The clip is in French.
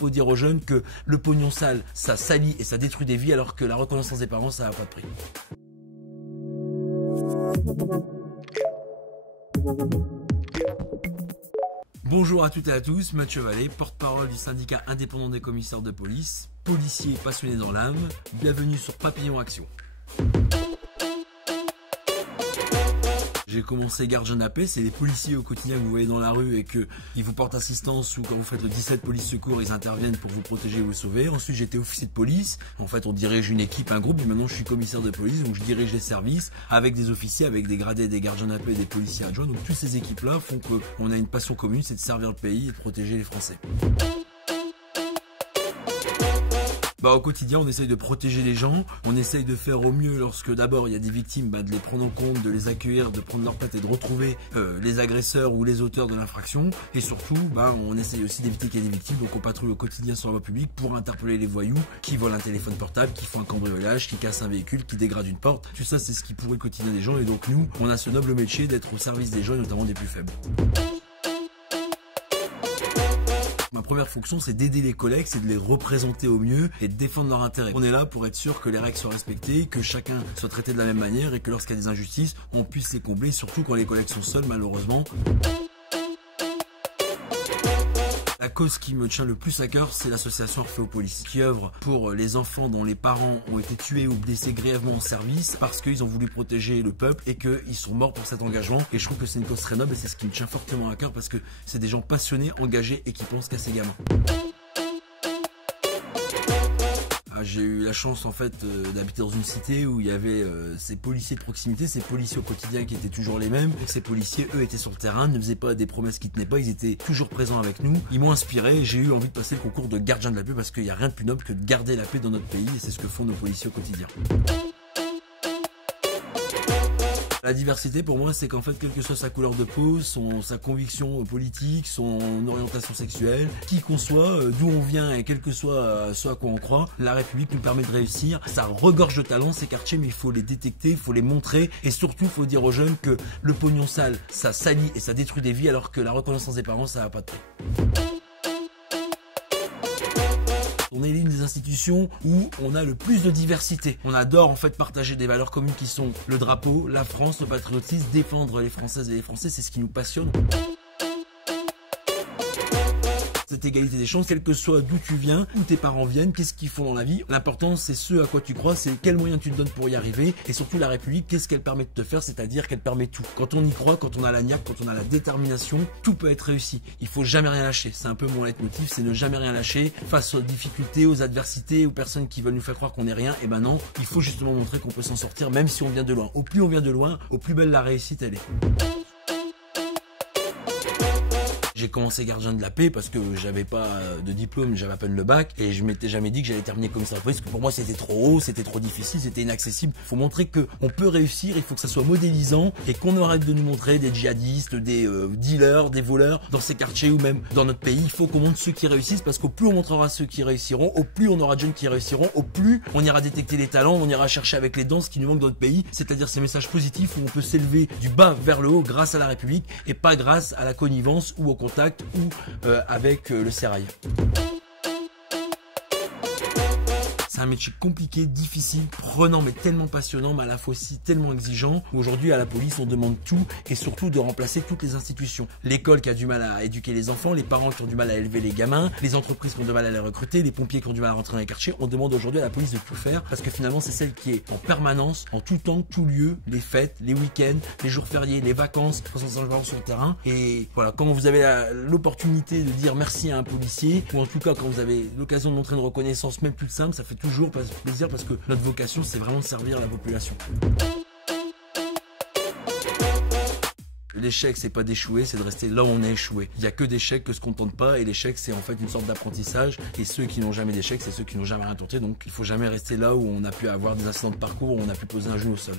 faut dire aux jeunes que le pognon sale, ça salit et ça détruit des vies, alors que la reconnaissance des parents, ça n'a pas de prix. Bonjour à toutes et à tous, Mathieu Vallée, porte-parole du syndicat indépendant des commissaires de police, policier passionné dans l'âme. Bienvenue sur Papillon Action. J'ai commencé garde jeune AP, c'est les policiers au quotidien que vous voyez dans la rue et qu'ils vous portent assistance, ou quand vous faites le 17 police secours, ils interviennent pour vous protéger ou vous sauver. Ensuite, j'étais officier de police. En fait, on dirige une équipe, un groupe, et maintenant je suis commissaire de police, donc je dirige les services avec des officiers, avec des gradés, des gardes jeunes AP et des policiers adjoints. Donc toutes ces équipes-là font qu'on a une passion commune, c'est de servir le pays et de protéger les Français. Au quotidien, on essaye de protéger les gens, on essaye de faire au mieux lorsque d'abord il y a des victimes, de les prendre en compte, de les accueillir, de prendre leur tête et de retrouver les agresseurs ou les auteurs de l'infraction. Et surtout, on essaye aussi d'éviter qu'il y ait des victimes, donc on patrouille au quotidien sur la voie publique pour interpeller les voyous qui volent un téléphone portable, qui font un cambriolage, qui cassent un véhicule, qui dégradent une porte. Tout ça, c'est ce qui pourrit le quotidien des gens, et donc nous, on a ce noble métier d'être au service des gens et notamment des plus faibles. Ma première fonction, c'est d'aider les collègues, c'est de les représenter au mieux et de défendre leurs intérêts. On est là pour être sûr que les règles soient respectées, que chacun soit traité de la même manière et que lorsqu'il y a des injustices, on puisse les combler, surtout quand les collègues sont seuls, malheureusement. La cause qui me tient le plus à cœur, c'est l'association Orphéopolis, qui œuvre pour les enfants dont les parents ont été tués ou blessés grièvement en service parce qu'ils ont voulu protéger le peuple et qu'ils sont morts pour cet engagement. Et je trouve que c'est une cause très noble et c'est ce qui me tient fortement à cœur parce que c'est des gens passionnés, engagés et qui pensent qu'à ces gamins. J'ai eu la chance en fait d'habiter dans une cité où il y avait ces policiers de proximité, ces policiers au quotidien qui étaient toujours les mêmes. Et ces policiers, eux, étaient sur le terrain, ne faisaient pas des promesses qui tenaient pas, ils étaient toujours présents avec nous. Ils m'ont inspiré et j'ai eu envie de passer le concours de gardien de la paix parce qu'il n'y a rien de plus noble que de garder la paix dans notre pays et c'est ce que font nos policiers au quotidien. La diversité pour moi, c'est qu'en fait, quelle que soit sa couleur de peau, sa conviction politique, son orientation sexuelle, qui qu'on soit, d'où on vient et quel que soit ce à quoi on croit, la République nous permet de réussir. Ça regorge de talents ces quartiers, mais il faut les détecter, il faut les montrer et surtout, il faut dire aux jeunes que le pognon sale, ça salit et ça détruit des vies, alors que la reconnaissance des parents, ça n'a pas de prix. On est l'une des institutions où on a le plus de diversité. On adore en fait partager des valeurs communes qui sont le drapeau, la France, le patriotisme, défendre les Françaises et les Français, c'est ce qui nous passionne. Cette égalité des chances, quel que soit d'où tu viens, où tes parents viennent, qu'est-ce qu'ils font dans la vie. L'important, c'est ce à quoi tu crois, c'est quels moyens tu te donnes pour y arriver. Et surtout, la République, qu'est-ce qu'elle permet de te faire, c'est-à-dire qu'elle permet tout. Quand on y croit, quand on a la niaque, quand on a la détermination, tout peut être réussi. Il faut jamais rien lâcher. C'est un peu mon leitmotiv, c'est ne jamais rien lâcher face aux difficultés, aux adversités, aux personnes qui veulent nous faire croire qu'on n'est rien. Et ben non, il faut justement montrer qu'on peut s'en sortir, même si on vient de loin. Au plus on vient de loin, au plus belle la réussite elle est. J'ai commencé gardien de la paix parce que j'avais pas de diplôme, j'avais à peine le bac et je m'étais jamais dit que j'allais terminer commissaire de police parce que pour moi c'était trop haut, c'était trop difficile, c'était inaccessible. Il faut montrer qu'on peut réussir, il faut que ça soit modélisant et qu'on arrête de nous montrer des djihadistes, des dealers, des voleurs dans ces quartiers ou même dans notre pays. Il faut qu'on montre ceux qui réussissent parce qu'au plus on montrera ceux qui réussiront, au plus on aura de jeunes qui réussiront, au plus on ira détecter les talents, on ira chercher avec les dents ce qui nous manque dans notre pays, c'est-à-dire ces messages positifs où on peut s'élever du bas vers le haut grâce à la République et pas grâce à la connivence ou au contact ou avec le sérail. C'est un métier compliqué, difficile, prenant mais tellement passionnant, mais à la fois aussi tellement exigeant. Aujourd'hui à la police on demande tout et surtout de remplacer toutes les institutions. L'école qui a du mal à éduquer les enfants, les parents qui ont du mal à élever les gamins, les entreprises qui ont du mal à les recruter, les pompiers qui ont du mal à rentrer dans les quartiers. On demande aujourd'hui à la police de tout faire parce que finalement c'est celle qui est en permanence, en tout temps, tout lieu, les fêtes, les week-ends, les jours fériés, les vacances, quand on sur le terrain. Et voilà, quand vous avez l'opportunité de dire merci à un policier, ou en tout cas quand vous avez l'occasion de montrer une reconnaissance même plus simple, ça fait toujours plaisir parce que notre vocation c'est vraiment de servir la population. L'échec c'est pas d'échouer, c'est de rester là où on a échoué. Il y a que d'échecs que se contente pas et l'échec c'est en fait une sorte d'apprentissage et ceux qui n'ont jamais d'échec c'est ceux qui n'ont jamais rien tenté, donc il faut jamais rester là où on a pu avoir des incidents de parcours, où on a pu poser un genou au sol.